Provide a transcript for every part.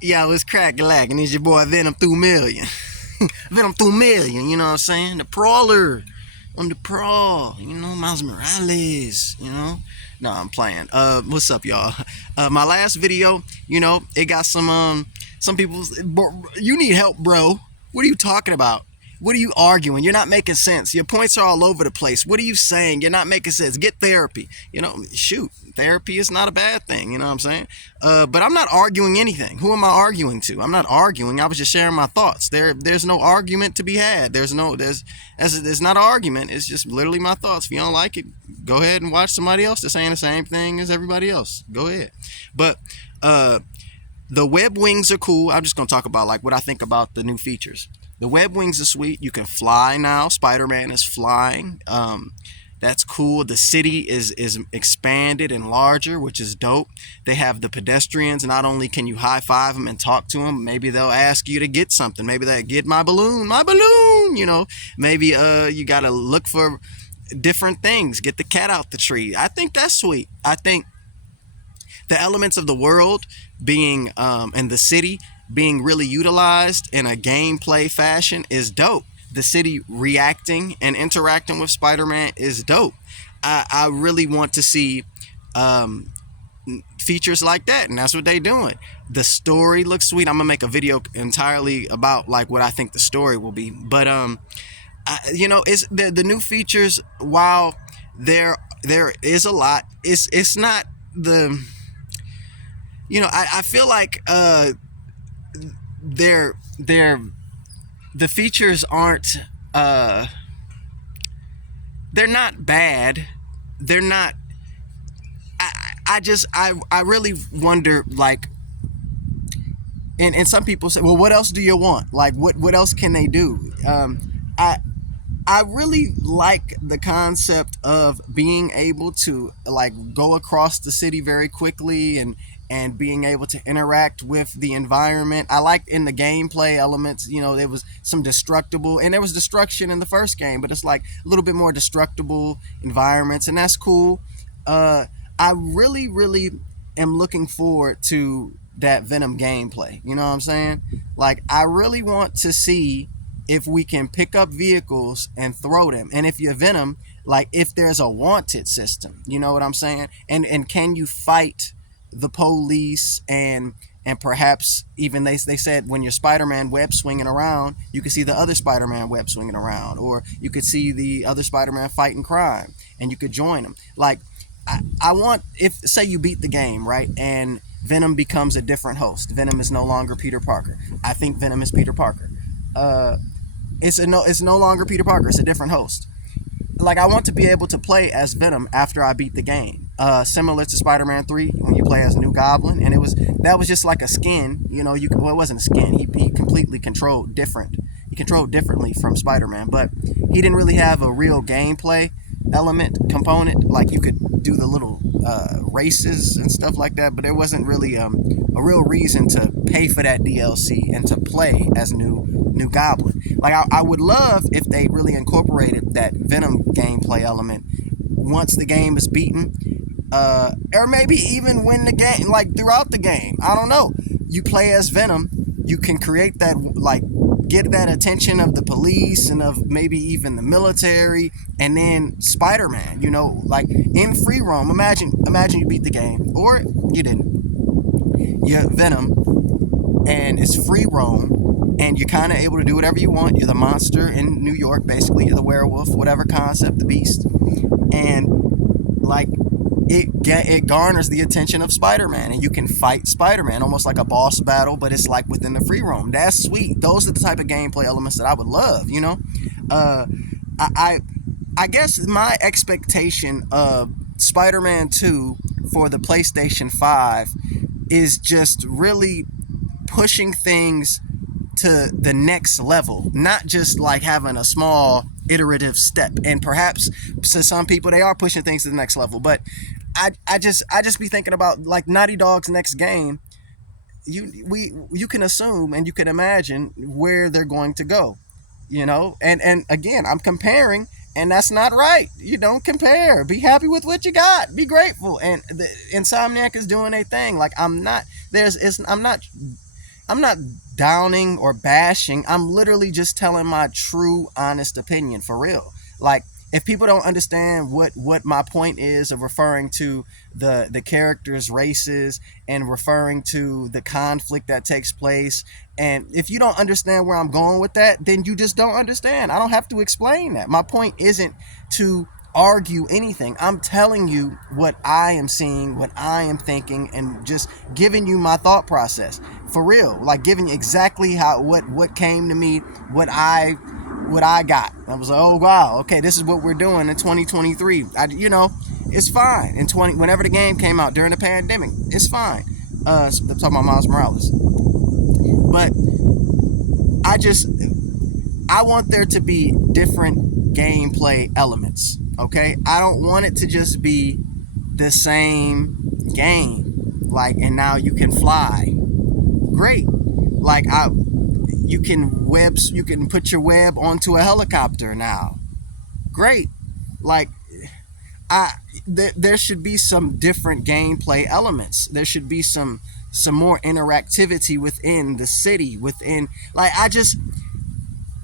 Yo, it's crack lack, and it's your boy Venom through million. Venom through million, you know what I'm saying? The Prawler on the Prawl, Miles Morales, No, I'm playing. What's up, y'all? My last video, it got some people. You need help, bro. What are you talking about? What are you arguing? You're not making sense. Your points are all over the place. What are you saying? You're not making sense. Get therapy. Shoot, therapy is not a bad thing. You know what I'm saying? But I'm not arguing anything. Who am I arguing to? I'm not arguing. I was just sharing my thoughts. There's no argument to be had. There's not an argument. It's just literally my thoughts. If you don't like it, go ahead and watch somebody else that's saying the same thing as everybody else. Go ahead. But the web wings are cool. I'm just gonna talk about like what I think about the new features. The web wings are sweet. You can fly now. Spider-Man is flying. That's cool. The city is expanded and larger, which is dope. They have the pedestrians. Not only can you high five them and talk to them, maybe they'll ask you to get something. Maybe they'll get my balloon. Maybe you gotta look for different things. Get the cat out the tree. I think that's sweet. I think the elements of the world being and the city being really utilized in a gameplay fashion is dope. The city reacting and interacting with Spider-Man is dope. I really want to see features like that, and that's what they're doing. The story looks sweet. I'm gonna make a video entirely about like what I think the story will be. But it's the new features. While there is a lot, it's not the I feel like they're the features aren't they're not bad. They're not. I really wonder, like, and some people say, well, what else do you want? Like, what else can they do? I really like the concept of being able to like go across the city very quickly and being able to interact with the environment. I like in the gameplay elements, there was some destructible, and there was destruction in the first game, but it's like a little bit more destructible environments, and that's cool. I really, really am looking forward to that Venom gameplay. You know what I'm saying? Like, I really want to see if we can pick up vehicles and throw them. And if you're Venom, like if there's a wanted system, you know what I'm saying? And can you fight the police and perhaps even they said when you're Spider-Man web swinging around, you can see the other Spider-Man web swinging around, or you could see the other Spider-Man fighting crime and you could join them. Like, I want, if say you beat the game, right, and Venom becomes a different host. Venom is no longer Peter Parker. I think Venom is Peter Parker. It's no longer Peter Parker. It's a different host. Like, I want to be able to play as Venom after I beat the game. Similar to Spider-Man 3 when you play as New Goblin, and that was just like a skin. It wasn't a skin. He completely controlled different. He controlled differently from Spider-Man, but he didn't really have a real gameplay component. Like, you could do the little races and stuff like that, but there wasn't really a real reason to pay for that DLC and to play as New Goblin. Like, I would love if they really incorporated that Venom gameplay element once the game is beaten, or maybe even when the game, like throughout the game. I don't know. You play as Venom, you can create that, like, get that attention of the police and of maybe even the military, and then Spider-Man, like in free roam. Imagine you beat the game, or you didn't. You're Venom, and it's free roam, and you're kind of able to do whatever you want. You're the monster in New York, basically. You're the werewolf, whatever concept, the beast, and like it garners the attention of Spider-Man, and you can fight Spider-Man almost like a boss battle, but it's like within the free roam. That's sweet. Those are the type of gameplay elements that I would love. I guess my expectation of Spider-Man 2 for the PlayStation 5 is just really pushing things to the next level, not just like having a small iterative step. And perhaps to some people they are pushing things to the next level, but I just be thinking about like Naughty Dog's next game. You can assume and you can imagine where they're going to go, and again, I'm comparing, and that's not right. You don't compare. Be happy with what you got. Be grateful. And the Insomniac is doing a thing. Like, I'm not I'm not downing or bashing. I'm literally just telling my true, honest opinion for real. Like, if people don't understand what my point is of referring to the characters' races and referring to the conflict that takes place, and if you don't understand where I'm going with that, then you just don't understand. I don't have to explain that. My point isn't to argue anything. I'm telling you what I am seeing, what I am thinking, and just giving you my thought process for real. Like, giving you exactly how what came to me, what I got. I was like, oh wow, okay, this is what we're doing in 2023. It's fine. In 20, whenever the game came out during the pandemic, it's fine. So I'm talking about Miles Morales, but I just I want there to be different gameplay elements. Okay, I don't want it to just be the same game. Like, and now you can fly. Great. Like, you can put your web onto a helicopter now. Great. Like, I there should be some different gameplay elements. There should be some more interactivity within the city, within, like, I just,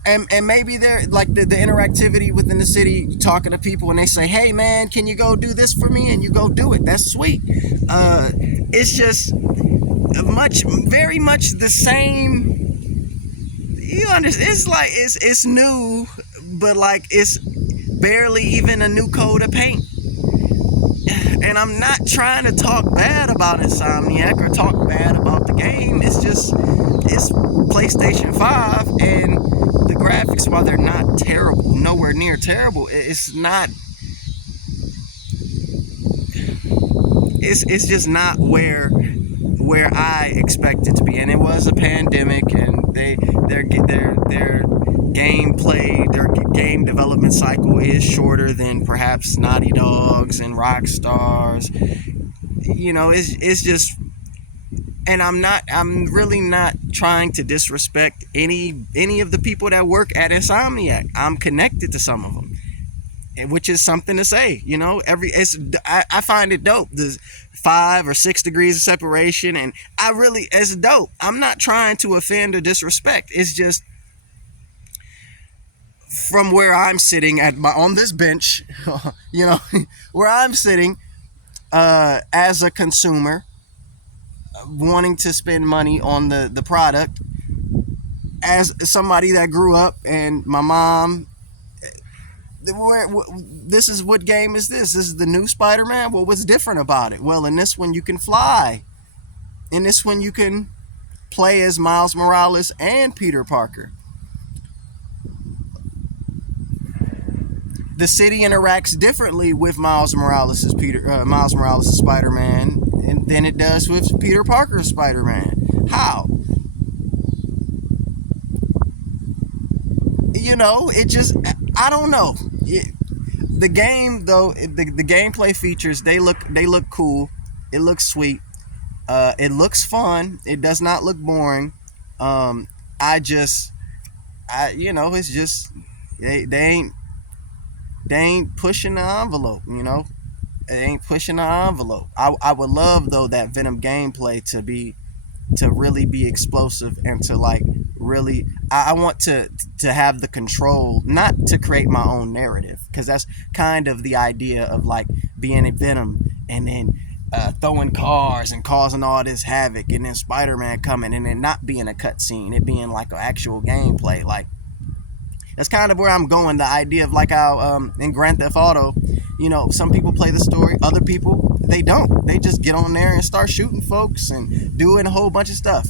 and maybe they're like the interactivity within the city, talking to people and they say, hey man, can you go do this for me, and you go do it. That's sweet. It's just very much the same. You understand? It's like it's new, but like it's barely even a new coat of paint. And I'm not trying to talk bad about Insomniac or talk bad about the game. It's just, it's PlayStation 5, and the graphics, while they're not terrible, nowhere near terrible, it's just not where I expect it to be. And it was a pandemic, and their gameplay, their game development cycle is shorter than perhaps Naughty Dogs and Rockstars. It's just, and I'm really not trying to disrespect any of the people that work at Insomniac. I'm connected to some of them, which is something to say. I find it dope. There's 5 or 6 degrees of separation, and it's dope. I'm not trying to offend or disrespect. It's just, from where I'm sitting on this bench, you know, where I'm sitting, as a consumer, wanting to spend money on the product, as somebody that grew up, and my mom, this is, what game is this? This is the new Spider-Man. Well, what's different about it? Well, in this one you can fly. In this one you can play as Miles Morales and Peter Parker. The city interacts differently with Miles Morales' Spider-Man than it does with Peter Parker's Spider-Man. How? It just, I don't know. The game, though, the gameplay features, they look cool. It looks sweet. It looks fun. It does not look boring. I just, it's just, they ain't pushing the envelope. They ain't pushing the envelope. I would love, though, that Venom gameplay to really be explosive, and to, like, really, I want to have the control, not to create my own narrative, because that's kind of the idea of, like, being a Venom, and then throwing cars and causing all this havoc, and then Spider-Man coming, and then not being a cutscene, it being like an actual gameplay. Like, that's kind of where I'm going. The idea of, like, how in Grand Theft Auto, some people play the story, other people, they don't. They just get on there and start shooting folks and doing a whole bunch of stuff.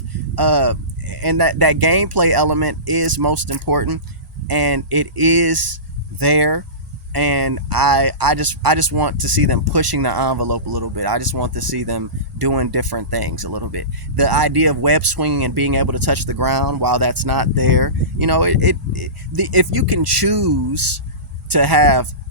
And that gameplay element is most important, and it is there. And I just want to see them pushing the envelope a little bit. I just want to see them doing different things a little bit. The idea of web swinging and being able to touch the ground, while that's not there, if you can choose to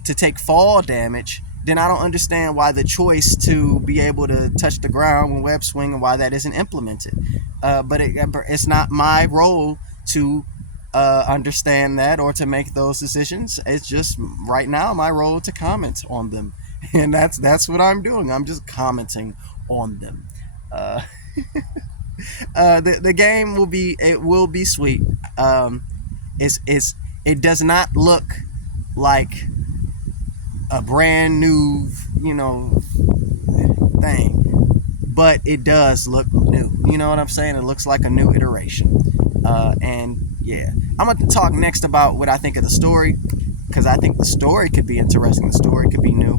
take fall damage, then I don't understand why the choice to be able to touch the ground when web swinging, why that isn't implemented. But it's not my role to understand that or to make those decisions. It's just, right now, my role to comment on them, and that's what I'm doing. I'm just commenting on them. Uh, The game will be sweet. It's it does not look like a brand new, you know, thing, but it does look new. You know what I'm saying? It looks like a new iteration. And yeah, I'm gonna talk next about what I think of the story, because I think the story could be interesting. The story could be new.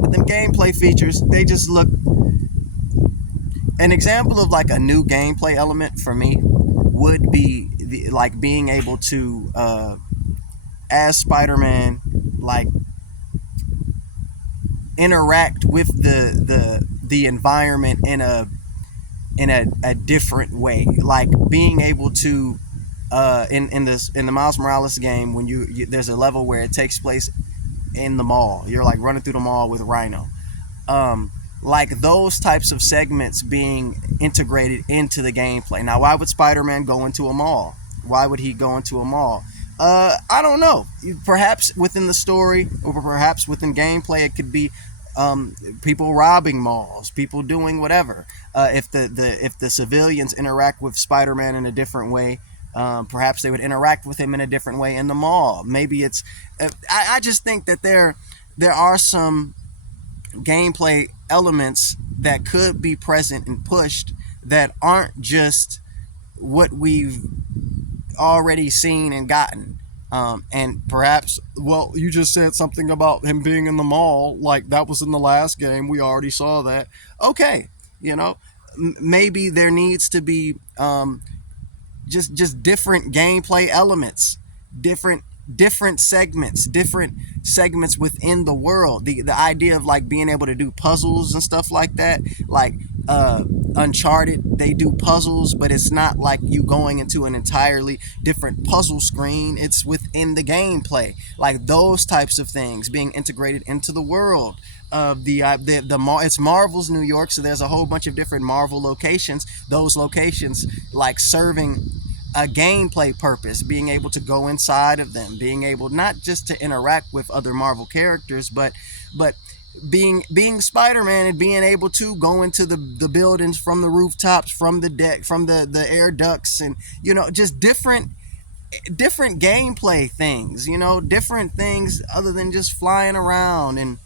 But them gameplay features, they just look. An example of like a new gameplay element for me would be like being able to, as Spider-Man, like interact with the environment in a different way, like being able to, in the Miles Morales game, when there's a level where it takes place in the mall. You're like running through the mall with Rhino. um, like those types of segments being integrated into the gameplay. Now, why would Spider-Man go into a mall? Why would he go into a mall? I don't know. Perhaps within the story, or perhaps within gameplay, it could be, people robbing malls, people doing whatever. If the civilians interact with Spider-Man in a different way, perhaps they would interact with him in a different way in the mall. Maybe it's. I just think that there are some gameplay elements that could be present and pushed that aren't just what we've already seen and gotten. And perhaps, well, you just said something about him being in the mall, like that was in the last game. We already saw that. Okay, you know, maybe there needs to be, just different gameplay elements, different different segments within the world. The idea of like being able to do puzzles and stuff like that, like, Uncharted, they do puzzles, but it's not like you going into an entirely different puzzle screen. It's within the gameplay, like those types of things being integrated into the world of it's Marvel's New York, so there's a whole bunch of different Marvel locations. Those locations like serving a gameplay purpose, being able to go inside of them, being able not just to interact with other Marvel characters, but being Spider-Man and being able to go into the buildings from the rooftops, from the deck, from the air ducts, and just different gameplay things, different things other than just flying around. And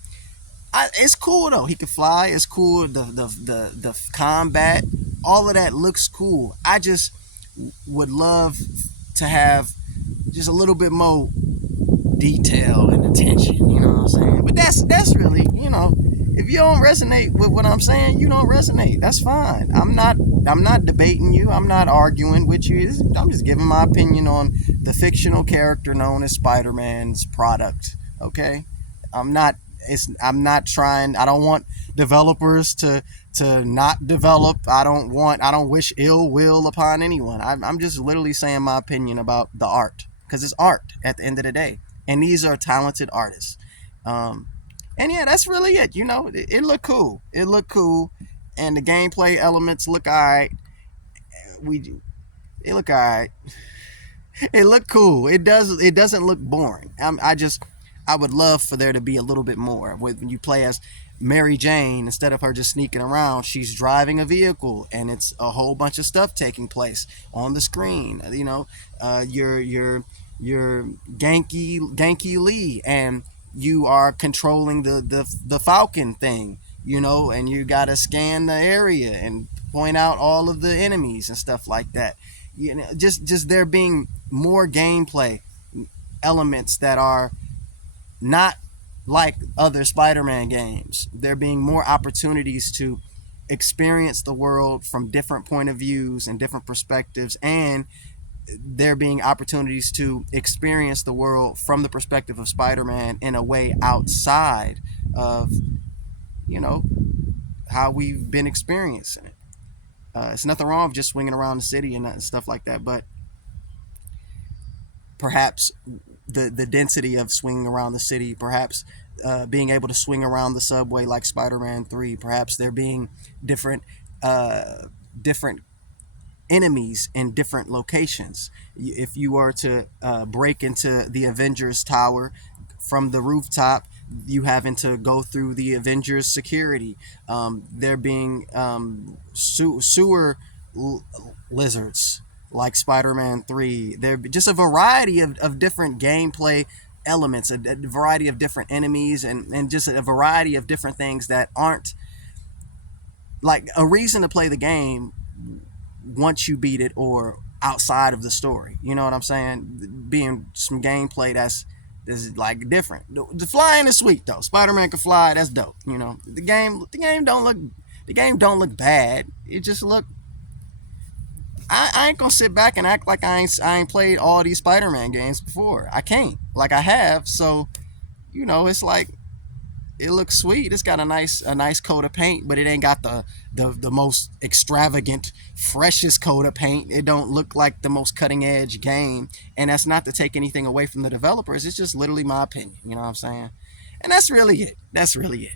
it's cool though. He can fly. It's cool. The combat, all of that looks cool. I just would love to have just a little bit more detail and attention. You know what I'm saying? But that's really, if you don't resonate with what I'm saying, you don't resonate. That's fine. I'm not debating you. I'm not arguing with you. I'm just giving my opinion on the fictional character known as Spider-Man's product. Okay? I'm not I'm not trying. I don't want developers to not develop. I don't wish ill will upon anyone. I'm just literally saying my opinion about the art, because it's art at the end of the day, and these are talented artists. Um, and yeah, that's really it. It looked cool. It looked cool, and the gameplay elements look alright. We It look alright. It looked cool. It does. It doesn't look boring. I would love for there to be a little bit more. When you play as Mary Jane, instead of her just sneaking around, she's driving a vehicle, and it's a whole bunch of stuff taking place on the screen. You're Genki Lee, and you are controlling the Falcon thing. And you gotta scan the area and point out all of the enemies and stuff like that. Just there being more gameplay elements that are not like other Spider-Man games. There being more opportunities to experience the world from different point of views and different perspectives, and there being opportunities to experience the world from the perspective of Spider-Man in a way outside of, you know, how we've been experiencing it. It's nothing wrong with just swinging around the city and stuff like that, but perhaps the density of swinging around the city, perhaps being able to swing around the subway like Spider-Man 3, perhaps there being different different enemies in different locations. If you were to break into the Avengers Tower from the rooftop, you having to go through the Avengers security, there being sewer lizards like Spider-Man 3. There just a variety of different gameplay elements, a variety of different enemies, and just a variety of different things that aren't like a reason to play the game once you beat it or outside of the story. You know what I'm saying? Being some gameplay that's like different. The flying is sweet though. Spider-Man can fly. That's dope. You know, the game don't look bad. It just look. I ain't gonna sit back and act like I ain't played all these Spider-Man games before. I can't. Like I have. So you know, it's like it looks sweet. It's got a nice coat of paint, but it ain't got the most extravagant, freshest coat of paint. It don't look like the most cutting edge game, and that's not to take anything away from the developers. It's just literally my opinion. You know what I'm saying? And that's really it. That's really it.